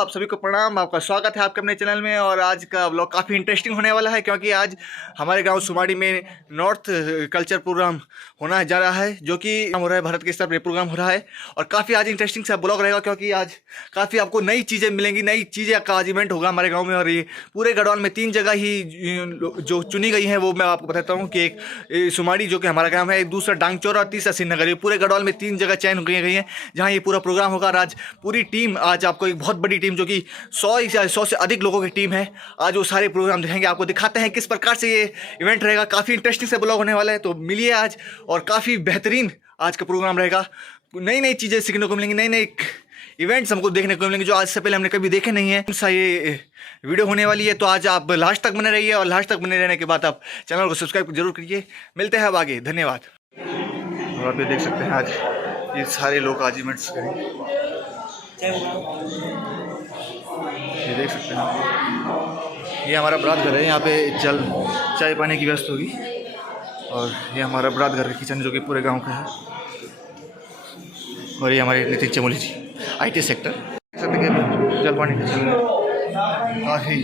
आप सभी को प्रणाम। आपका स्वागत है आपके अपने चैनल में। और आज का व्लॉग काफ़ी इंटरेस्टिंग होने वाला है, क्योंकि आज हमारे गांव सुमाड़ी में नॉर्थ कल्चर प्रोग्राम होना जा रहा है, जो कि हो रहा है भारत के स्तर पर प्रोग्राम हो रहा है। और काफ़ी आज इंटरेस्टिंग सा ब्लॉग रहेगा, क्योंकि आज काफ़ी आपको नई चीज़ें मिलेंगी, नई चीज़ें का आज इवेंट होगा हमारे गाँव में। और ये पूरे गढ़वाल में 3 जगह ही जो चुनी गई हैं, वो मैं आपको बताता हूँ कि एक सुमाड़ी जो कि हमारा गाँव है, एक दूसरा डांगचौरा और तीसरा श्रीनगर। ये पूरे गढ़वाल में 3 जगह चयन गई हैं जहाँ ये पूरा प्रोग्राम होगा। और आज पूरी टीम, आज आपको एक बहुत बड़ी टीम जो कि 100 से अधिक लोगों की टीम है, आज वो सारे प्रोग्राम दिखाएंगे। आपको दिखाते हैं किस प्रकार से ये इवेंट रहेगा। काफ़ी इंटरेस्टिंग से ब्लॉग होने वाला है, तो मिलिए आज। और काफ़ी बेहतरीन आज का प्रोग्राम रहेगा। नई नई चीज़ें सीखने को मिलेंगी, नई नई इवेंट्स हमको देखने को मिलेंगे जो आज से पहले हमने कभी देखे नहीं है। सा ये वीडियो होने वाली है, तो आज आप लास्ट तक बने रहिए। और लास्ट तक बने रहने के बाद आप चैनल को सब्सक्राइब जरूर करिए। मिलते हैं अब आगे, धन्यवाद। और आप ये देख सकते हैं आज ये सारे लोग आज इवेंट्स करेंगे। ये देख सकते हैं, ये हमारा बरात घर है। यहाँ पे चाय पानी की व्यवस्था होगी। और ये हमारा बरात घर किचन जो कि पूरे गांव का है। और ये हमारे नितिन चमोली जी, IT सेक्टर। देख सकते हैं जल पानी का चल रहा है काफ़ी।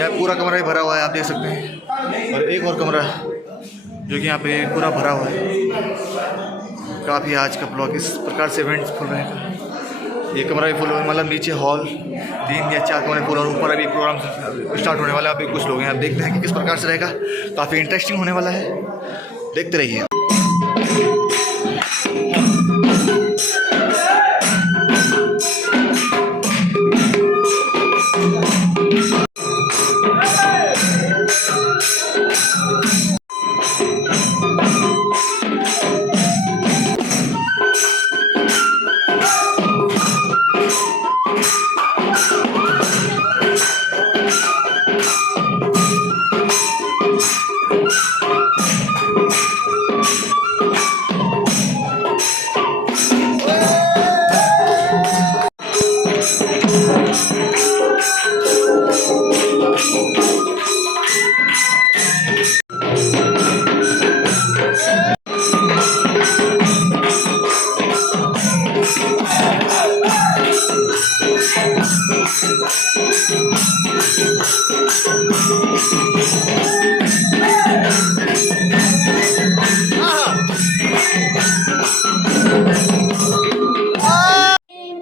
यह पूरा कमरा ही भरा हुआ है, आप देख सकते हैं। और एक और कमरा जो कि यहाँ पे पूरा भरा हुआ है। काफ़ी आज का ब्लॉग इस प्रकार से इवेंट्स फुल रहेगा। ये कमरा भी फुल हुआ, मतलब नीचे हॉल 3 या 4 कमरे फुल, और ऊपर अभी प्रोग्राम स्टार्ट होने वाला है। अभी कुछ लोग हैं, आप देखते हैं कि किस प्रकार से रहेगा। काफ़ी इंटरेस्टिंग होने वाला है, देखते रहिए।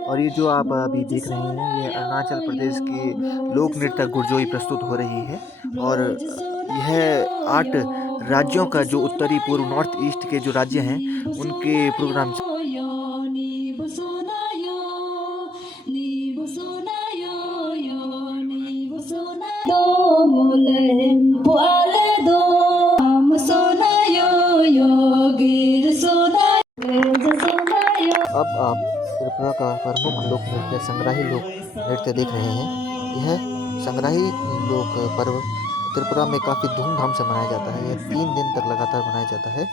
और ये जो आप अभी देख रहे हैं, ये अरुणाचल प्रदेश की लोक नृत्य गुरजोई प्रस्तुत हो रही है। और यह 8 राज्यों का, जो उत्तरी पूर्व नॉर्थ ईस्ट के जो राज्य हैं, उनके प्रोग्राम अब आप त्रिपुरा का प्रमुख लोक नृत्य संग्राही लोक नृत्य देख रहे हैं। यह संग्राही लोक पर्व त्रिपुरा में काफ़ी धूमधाम से मनाया जाता है। यह 3 दिन तक लगातार मनाया जाता है।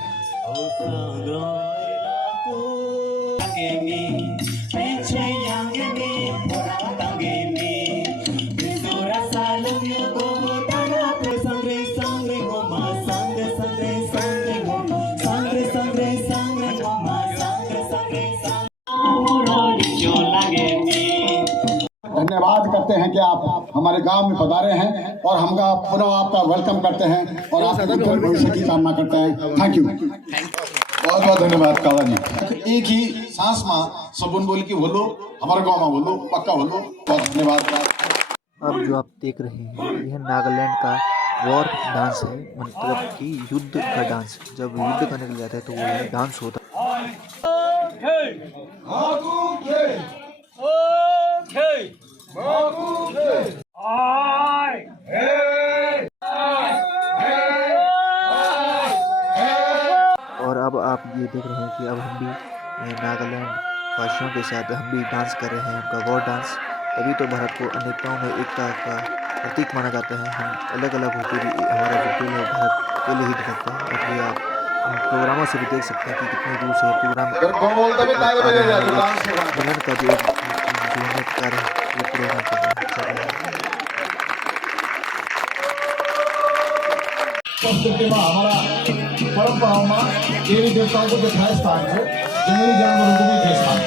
धन्यवाद करते हैं कि आप हमारे गांव में पधारे हैं, और हम पुनः आपका वेलकम करते हैं और आपके उज्जवल भविष्य की कामना करते हैं। थैंक यू, बहुत बहुत धन्यवाद काला जी। एक ही सांस में सबन बोल की बोलो, हमारे गांव में बोलो, पक्का बोलो। बहुत धन्यवाद। अब जो आप देख रहे हैं, यह नागालैंड का वॉर डांस है, मतलब कि युद्ध का डांस। जब युद्ध करने के लिए जाता है तो वो यह डांस होता है। और अब आप ये देख रहे हैं कि अब हम भी नागालैंड वासियों के साथ हम भी डांस कर रहे हैं, उनका वॉर डांस। तभी तो भारत को अनेकताओं में एकता का प्रतीक माना जाता है। हम अलग अलग होकर भी हमारा जो दिल है भारत के लिए ही करता है। और ये आप प्रोग्रामों से भी देख सकते हैं कि कितनी दूर से प्रोग्राम मिलन का जो कार्य ये प्रोग्राम कर रहे हैं। संस्कृतिमा हमारा परंपराओं में देवी देवताओं को दिखाया स्थान है, जंगली जानवरों को भी स्थान।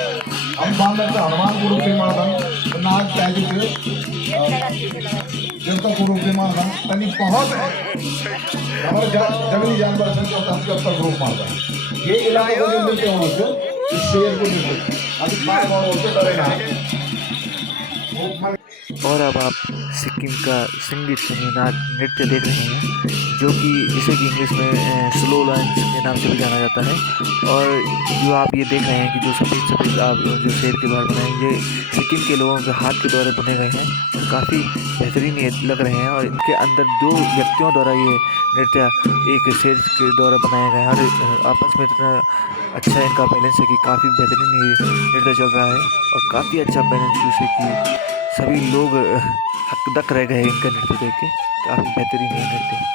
हम बांधण्याचं हनुमान गुरु प्रेमार्थम नाग त्याचे जनता गुरु प्रेमार्थम त्यांनी बहुत हमारे जंगली जानवर संख्या ग्रुप मारता ये इलाके को जो मिलते हैं उससे इस शेर को मिलते अभी मारे मारो उससे डरे ना। और अब आप सिक्किम का संगीत संगीनाथ नृत्य देख रहे हैं, जो कि जिसे कि इंग्लिश में स्लो डांस के नाम से भी जाना जाता है। और जो आप ये देख रहे हैं कि जो सफ़ेद आप जो शेर के बाल बनाए, ये सिक्किम के लोगों के हाथ के द्वारा बुने गए हैं और काफ़ी बेहतरीन ये लग रहे हैं। और इनके अंदर 2 व्यक्तियों द्वारा ये नृत्य एक शेर के द्वारा बनाया गया है और आपस में इतना अच्छा इनका बैलेंस है कि काफ़ी बेहतरीन ये नृत्य चल रहा है और काफ़ी अच्छा बैलेंस, जिससे कि सभी लोग हकदक रह गए इनका नृत्य देख के। काफ़ी बेहतरीन है नृत्य।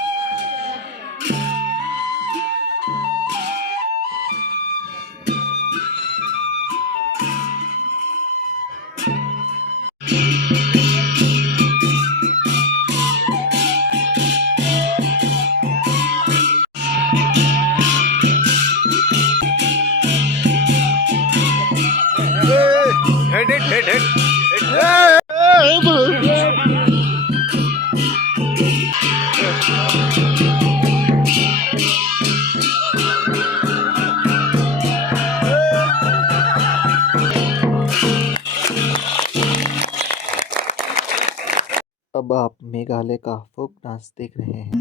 अब आप मेघालय का फोक डांस देख रहे हैं।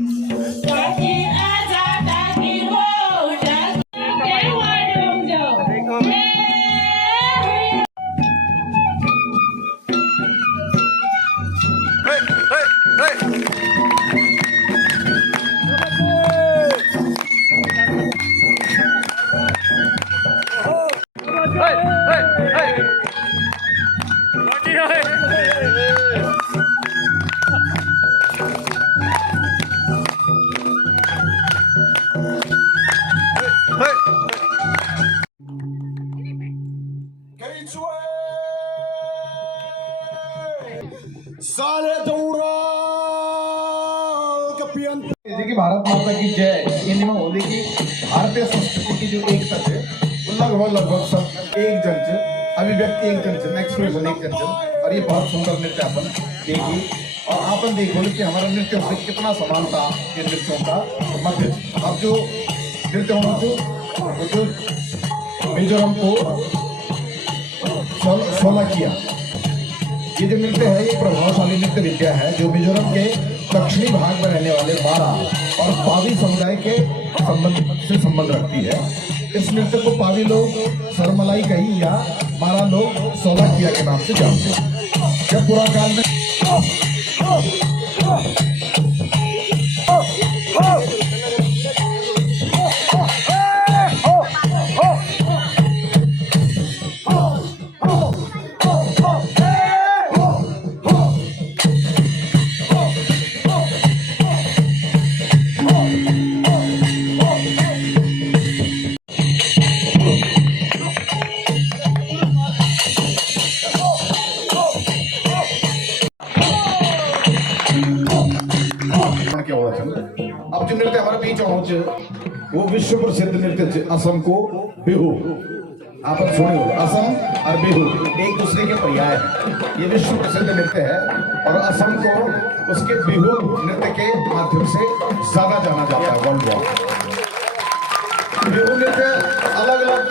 कि भारत माता की जय, इन में होली की भारतीय संस्कृति की जो एकता है वो लगभग सब एक जन से अभिव्यक्ति एक जन से एक्सप्रेशन एक जन से। और ये बहुत सुंदर नृत्य अपन देखी और आपन देखो कि हमारा नृत्य से कितना समानता ये नृत्यों का मध्य। अब जो नृत्य होना जो मिजोरम को 16 किया, ये जो नृत्य है ये प्रभावशाली नृत्य विद्या है जो मिजोरम के दक्षिणी भाग में रहने वाले मारा और पावी समुदाय के संबंध रखती है। इस नृत्य को पावी लोग सरमलाई कही या मारा लोग 16 किया के नाम से जानते हैं। जब पुराने काल में अब जो नृत्य हमारे बीच वो विश्व प्रसिद्ध नृत्य असम को बिहू। आप सुने हो, असम और बिहू एक दूसरे के पर्याय है। ये विश्व प्रसिद्ध नृत्य है और असम को उसके बिहू नृत्य के माध्यम से ज्यादा जाना जाता है वर्ल्ड वाइड। बिहू नृत्य अलग अलग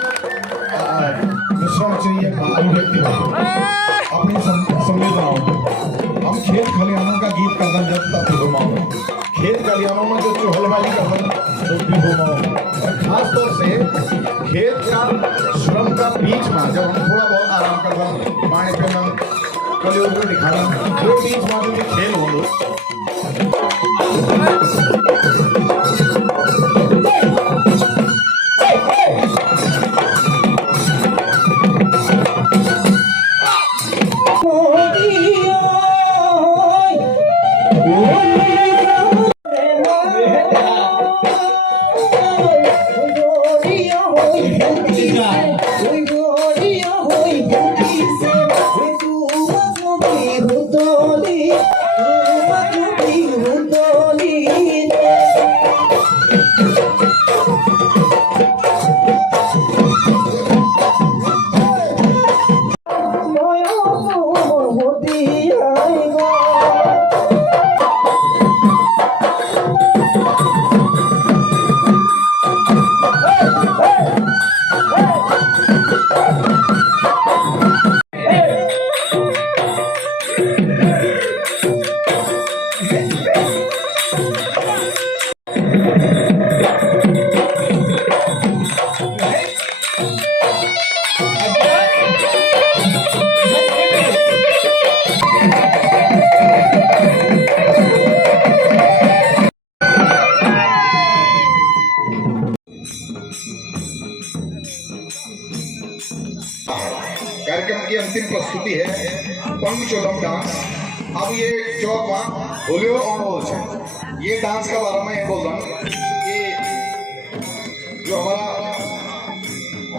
मिश्रण चाहिए अभिव्यक्ति अपनी संवेदनाओं को। हम खेत खलिहानों का गीत करना जब तक बिहू माओ, खेत खलिहानों में जो चुहलबाजी करना बिहू माओ। और खास तौर से खेत का श्रम का बीच में जब हम थोड़ा बहुत आराम कर रहे हैं पानी पे हम कलियों को दिखा रहे हैं, जो बीच में जो खेल हो लो कार्यक्रम की अंतिम प्रस्तुति है पंगचोलम डांस। अब ये चौथवा होलियो और होल है। ये डांस का बारे में ये बोल रहा हूँ कि जो हमारा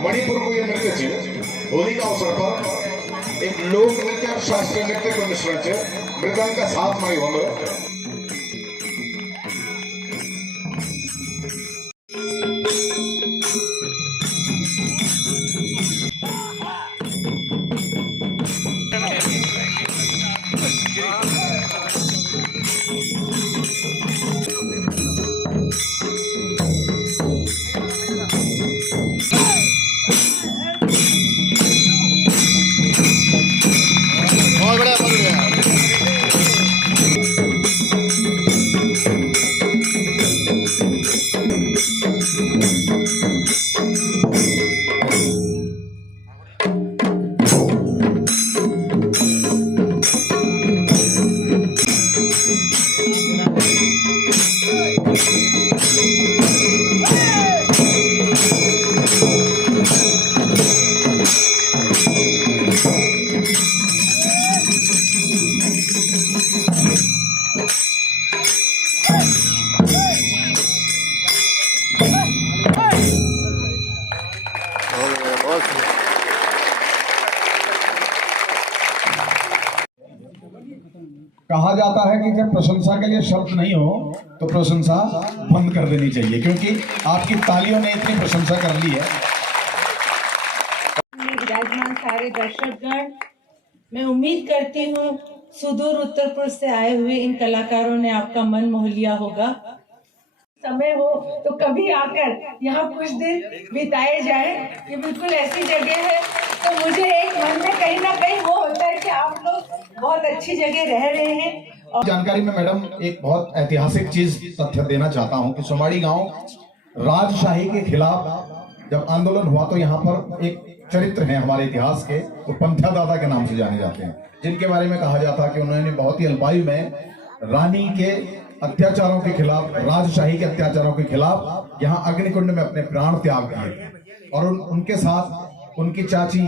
मणिपुर को ये नृत्य है होली का अवसर पर एक लोक नृत्य और शास्त्रीय नृत्य को मिश्रण है। मृदंग का साथ में होगा। बहुत बढ़िया, बहुत बढ़िया। कहा जाता है कि जब प्रशंसा के लिए शब्द नहीं हो तो प्रशंसा बंद कर देनी चाहिए, क्योंकि आपकी तालियों ने इतनी प्रशंसा कर ली है। विराजमान सारे दर्शकगण, मैं उम्मीद करती हूँ सुदूर उत्तर पूर्व से आए हुए इन कलाकारों ने आपका मन मोह लिया होगा। समय हो तो कभी आकर यहाँ कुछ दिन बिताए जाए। ये बिल्कुल ऐसी जगह है तो मुझे एक मन में कहीं ना कहीं वो होता है कि आप लोग बहुत अच्छी जगह रह रहे हैं। और जानकारी में मैडम एक बहुत ऐतिहासिक चीज तथ्य देना चाहता हूँ कि सोमाड़ी गांव राजशाही के खिलाफ जब आंदोलन हुआ तो यहाँ पर एक चरित्र है हमारे इतिहास के, वो पंथ्या दादा के नाम से जाने जाते हैं, जिनके बारे में कहा जाता है कि उन्होंने बहुत ही अल्पायु में रानी के अत्याचारों के खिलाफ, राजशाही के अत्याचारों के खिलाफ यहाँ अग्निकुंड में अपने प्राण त्याग दिए। और उनके साथ उनकी चाची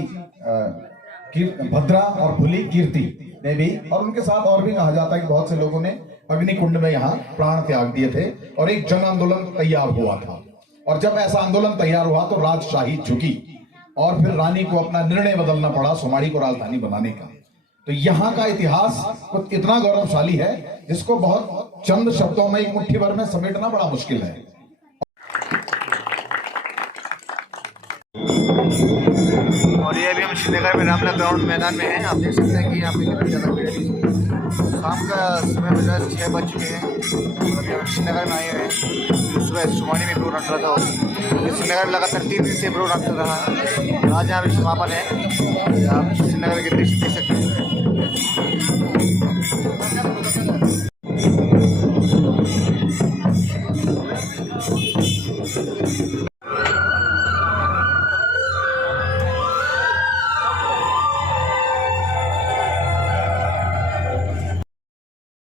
भद्रा और फुली कीर्ति ने भी, और उनके साथ और भी कहा जाता है कि बहुत से लोगों ने अग्निकुंड में यहाँ प्राण त्याग दिए थे और एक जन आंदोलन तैयार हुआ था। और जब ऐसा आंदोलन तैयार हुआ तो राजशाही झुकी और फिर रानी को अपना निर्णय बदलना पड़ा सोमाड़ी को राजधानी बनाने का। तो यहाँ का इतिहास कुछ इतना गौरवशाली है जिसको बहुत चंद शब्दों में, एक मुट्ठी भर में समेटना बड़ा मुश्किल है। और ये अभी हम श्रीनगर में रामला ग्राउंड मैदान में हैं। आप देख सकते हैं कि यहाँ पे कितनी ज़्यादा भीड़ है। शाम का समय बजा 6 बज चुके हैं और अभी हम श्रीनगर में आए हुए हैं। सुबह सोमाड़ी में प्रोग्राम चल रहा था। श्रीनगर लगातार 3 दिन से प्रोग्राम चल रहा है। आज यहाँ भी समापन है। आप श्रीनगर के दृश्य देख सकते हैं।